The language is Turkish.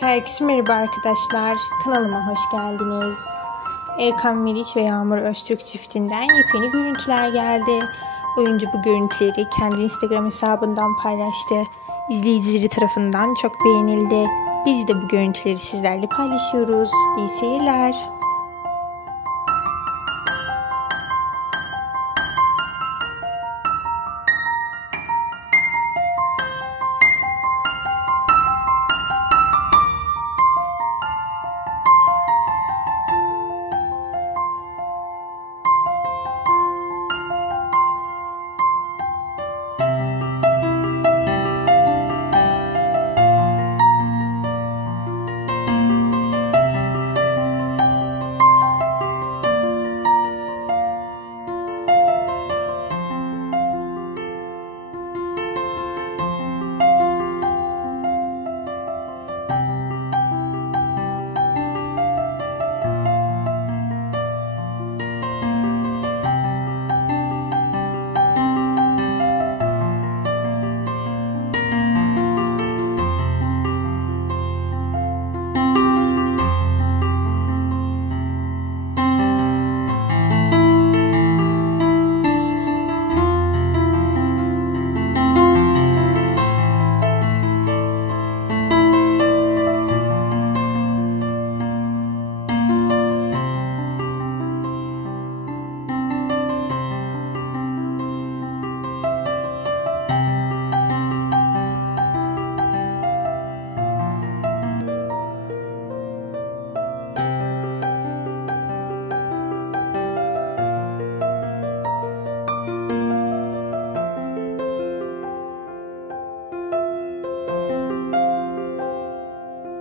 Herkese merhaba arkadaşlar. Kanalıma hoş geldiniz. Erkan, Meri ve Yağmur Öztürk çiftinden yepyeni görüntüler geldi. Oyuncu bu görüntüleri kendi Instagram hesabından paylaştı. İzleyicileri tarafından çok beğenildi. Biz de bu görüntüleri sizlerle paylaşıyoruz. İyi seyirler.